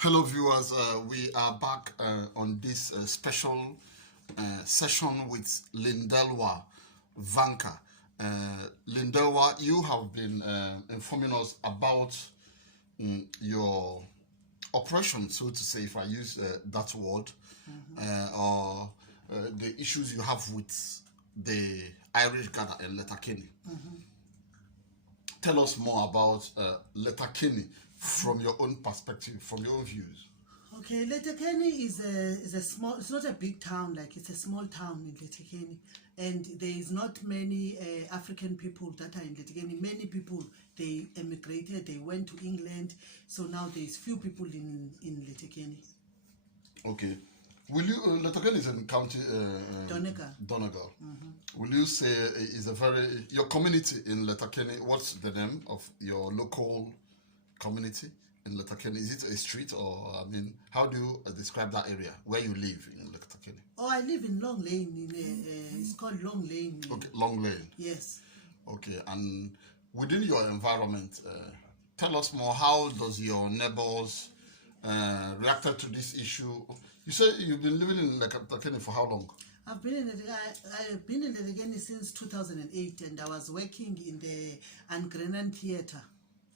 Hello viewers, we are back on this special session with Lindelwa Vanqa. Lindelwa, you have been informing us about your operation, so to say, if I use that word, or the issues you have with the Irish Garda in Letterkenny. Tell us more about Letterkenny from your own perspective, from your own views. Okay, Letterkenny is a small. It's not a big town. Like, it's a small town in Letterkenny, and there is not many African people that are in Letterkenny. Many people, they emigrated. They went to England, so now there's few people in Letterkenny. Okay. Will you, Letterkenny is in County Donegal. Donegal. Will you say is a very, your community in Letterkenny, what's the name of your local community in Letterkenny? Is it a street, or, I mean, how do you describe that area where you live in Letterkenny? Oh, I live in Long Lane. It's called Long Lane. Okay, Long Lane. Yes. Okay, and within your environment, tell us more. How does your neighbors reacted to this issue? You say you've been living in Letterkenny for how long? I've been in Letterkenny since 2008, and I was working in the Angrenan Theatre.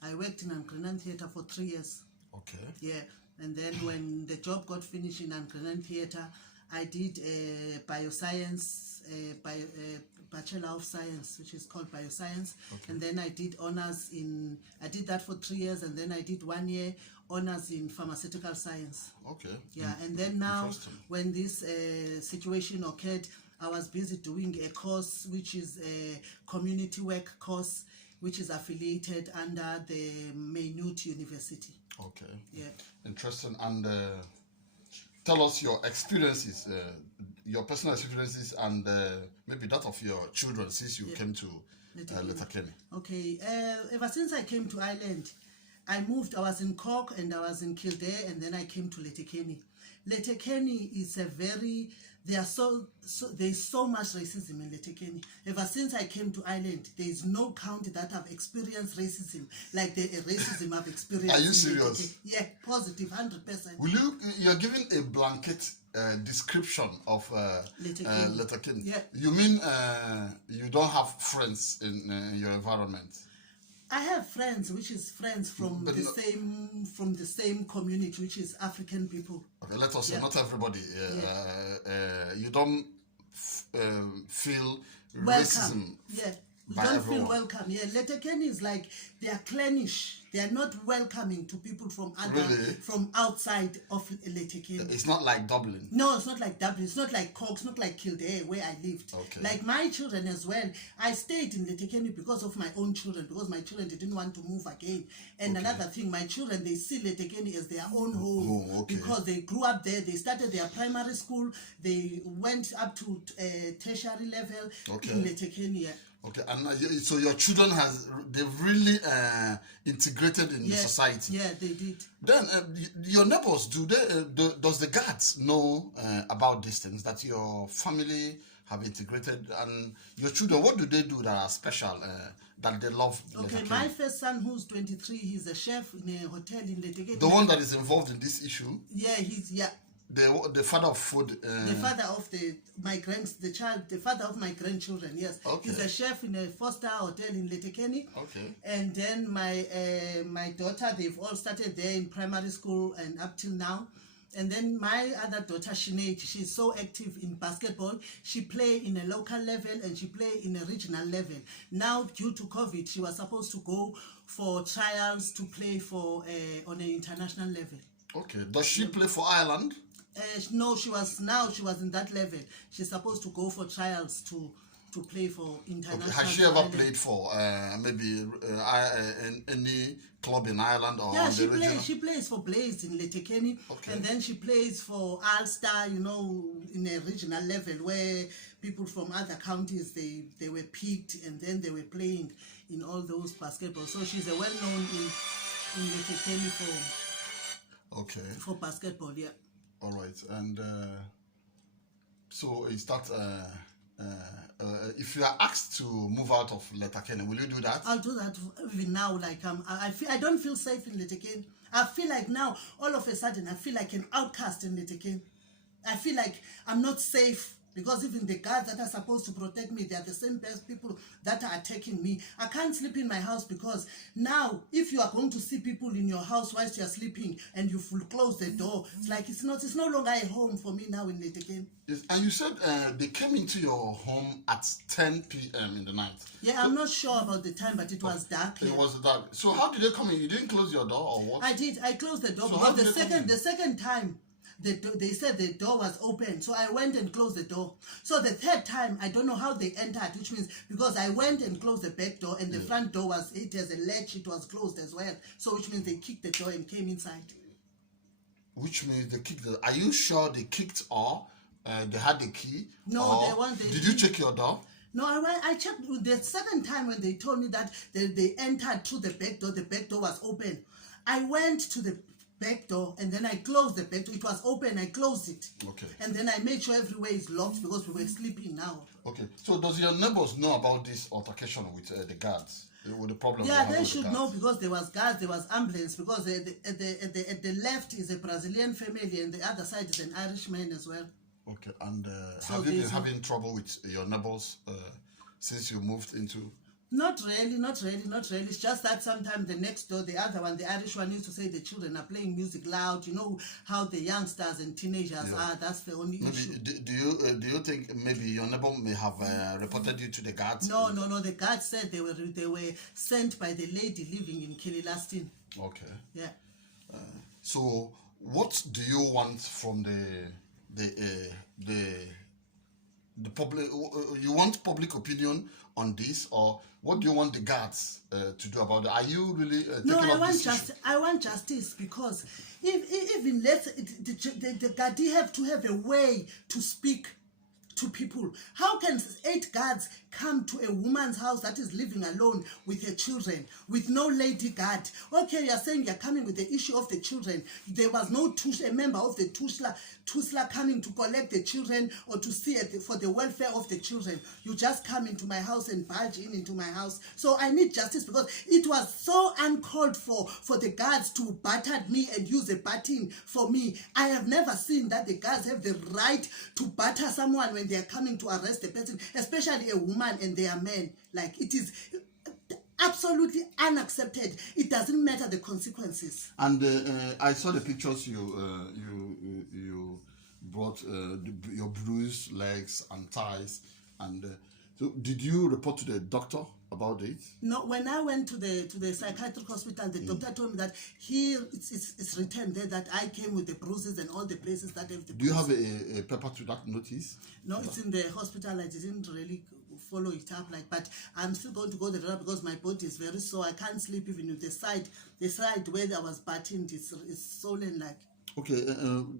I worked in Angrenan Theatre for 3 years. Okay. Yeah, and then when the job got finished in Angrenan Theatre, I did bioscience, Bachelor of Science, which is called bioscience. Okay. And then I did honors I did that for 3 years, and then I did 1 year honors in pharmaceutical science. Okay. Yeah, and then now when this situation occurred, I was busy doing a course, which is a community work course, which is affiliated under the Maynooth University. Okay. Yeah. Interesting. And tell us your experiences, your personal experiences, and maybe that of your children since you came to Letterkenny. Okay. Ever since I came to Ireland, I moved. I was in Cork and I was in Kildare, and then I came to Letterkenny. Letterkenny is a very, there's so much racism in Letterkenny. Ever since I came to Ireland, there is no county that have experienced racism like the racism I've experienced. Are you serious? Yeah, positive, 100%. Will you're giving a blanket description of Letterkenny. Yeah. You mean you don't have friends in your environment? I have friends, which is friends from the same community, which is African people. Okay, let us say not everybody. You don't feel welcome. racism. Yeah, you don't feel welcome. Yeah, Letterkenny is like, they are clannish. They are not welcoming to people from from outside of Letterkenny. It's not like Dublin. No, it's not like Dublin. It's not like Cork. It's not like Kildare, where I lived. Okay. Like my children as well. I stayed in Letterkenny because of my own children, because my children didn't want to move again. And another thing, my children, they see Letterkenny as their own home, because they grew up there. They started their primary school. They went up to tertiary level in Letterkenny. Okay, and so your children they've really integrated in the society. Yeah, they did. Then your neighbors, does the guards know about these things, that your family have integrated, and your children, what do they do that are special, that they love? Okay, my first son, who's 23, he's a chef in a hotel in Letterkenny. The one that is involved in this issue? Yeah, the father of food. The father of the father of my grandchildren. Yes, he's a chef in a 4-star hotel in Letterkenny. Okay. And then my daughter, they've all started there in primary school and up till now. And then my other daughter, Sinead, she's so active in basketball. She play in a local level and she play in a regional level. Now, due to COVID, she was supposed to go for trials to play for on an international level. Okay. Does she play for Ireland? No, she was in that level. She's supposed to go for trials to play for international. Okay. Has she ever played for maybe any club in Ireland or? Yeah, she plays for Blaze in Letterkenny, and then she plays for Ulster, in a regional level where people from other counties they were picked, and then they were playing in all those basketball. So she's a well-known in Letterkenny for basketball. Yeah. All right, and so is that if you are asked to move out of Letterkenny, will you do that? I'll do that even now. Like I don't feel safe in Letterkenny. I feel like now, all of a sudden, I feel like an outcast in Letterkenny. I feel like I'm not safe because even the guards that are supposed to protect me, they are the same best people that are attacking me. I can't sleep in my house because now, if you are going to see people in your house whilst you are sleeping and you close the door, it's like it's no longer a home for me now in Letterkenny. Yes, and you said they came into your home at 10 p.m. in the night. Yeah, I'm not sure about the time, but it was dark. It was dark. So how did they come in? You didn't close your door or what? I did. I closed the door So because the second time they said the door was open, so I went and closed the door. So the third time, I don't know how they entered, which means because I went and closed the back door and the front door it has a latch, it was closed as well. So which means they kicked the door and came inside. Which means they kicked the... Are you sure they kicked or they had the key? No, they weren't. Did you check your door? No, I checked the second time when they told me that they entered through the back door was open. I went to the back door and then I closed the back door. It was open, I closed it. Okay. And then I made sure everywhere is locked because we were sleeping now. Okay. So does your neighbors know about this altercation with the guards? With the problem? Yeah, they should know because there was guards, there was ambulance, because at the left is a Brazilian family and the other side is an Irishman as well. Okay, and have you been having trouble with your neighbors since you moved into... Not really. It's just that sometimes the next door, the other one, the Irish one, used to say the children are playing music loud. You know how the youngsters and teenagers are. That's the only issue. Do you think maybe your neighbor may have reported you to the guards? No. The guards said they were sent by the lady living in Kililastin. Okay. Yeah. So what do you want from the public? You want public opinion on this, or what do you want the guards to do about it? Are you really No, taking up this issue? I want justice because even the Garda have to have a way to speak to people. How can 8 guards come to a woman's house that is living alone with her children, with no lady guard? Okay, you're saying you're coming with the issue of the children. There was no a member of the Tusla coming to collect the children or to see for the welfare of the children. You just come into my house and barge into my house. So I need justice because it was so uncalled for the guards to batter me and use a baton for me. I have never seen that the guards have the right to batter someone when they are coming to arrest a person, especially a woman and they are men. Like, it is absolutely unaccepted. It doesn't matter the consequences. And I saw the pictures you brought, your bruised legs and thighs. And so, did you report to the doctor about it? No, when I went to the psychiatric hospital, the doctor told me that here it's written there that I came with the bruises and all the places that have the bruises. Do you have a paper to that notice? No, it's in the hospital. I didn't really follow it up, but I'm still going to go to the doctor because my body is very sore. I can't sleep even if the side where I was battened is swollen like. Okay,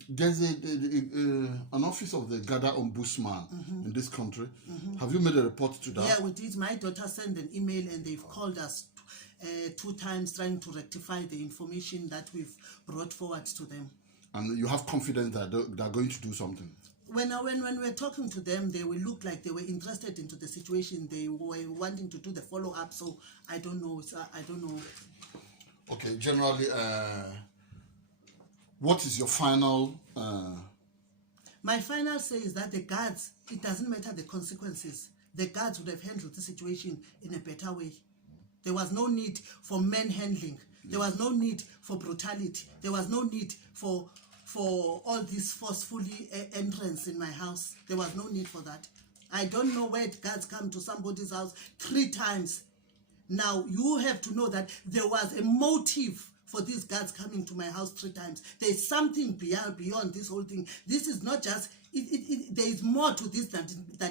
there's an office of the Garda Ombudsman in this country. Have you made a report to that? Yeah, we did. My daughter sent an email and they've called us 2 times trying to rectify the information that we've brought forward to them. And you have confidence that they're going to do something? When we're talking to them, they will look like they were interested into the situation. They were wanting to do the follow-up, so I don't know. I don't know. Okay, generally, what is your final... My final say is that the guards, it doesn't matter the consequences. The guards would have handled the situation in a better way. There was no need for manhandling. There was no need for brutality. There was no need for all this forcefully entrance in my house. There was no need for that. I don't know where guards come to somebody's house 3 times. Now, you have to know that there was a motive for these guards coming to my house 3 times. There's something beyond this whole thing. This is not just, there is more to this than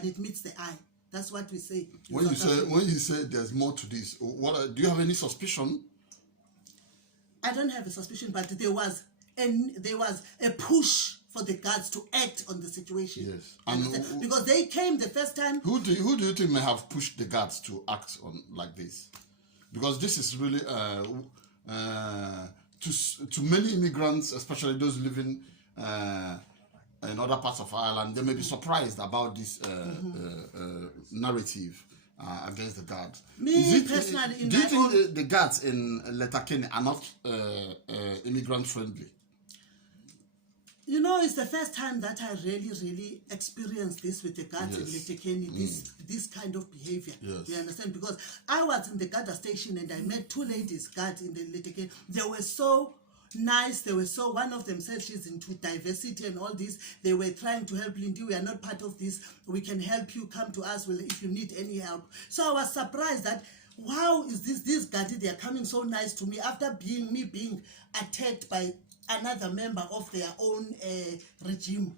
it meets the eye. That's what we say. When you say there's more to this, do you have any suspicion? I don't have a suspicion, but there was a push for the guards to act on the situation. Yes, and because they came the first time. Who do you think may have pushed the guards to act on like this? Because this is really to many immigrants, especially those living in other parts of Ireland, they may be surprised about this narrative against the guards. Me personally, in do you my think own- the guards in Letterkenny are not immigrant friendly? You know, it's the first time that I really experienced this with the guards in Yes. Letterkenny, this kind of behavior. Yes. You understand? Because I was in the Garda station and I met two ladies guards in the Letterkenny. They were so nice. They were so, one of them said she's into diversity and all this. They were trying to help Lindy. We are not part of this. We can help you. Come to us if you need any help. So I was surprised that, wow, is this guards, they are coming so nice to me after being attacked by another member of their own regime.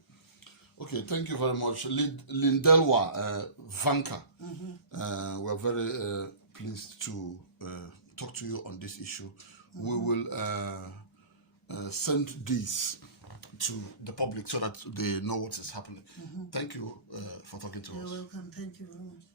Okay, thank you very much. Lindelwa Vanqa. We're very pleased to talk to you on this issue. We will send this to the public so that they know what is happening. Thank you for talking to us. You're welcome. Thank you very much.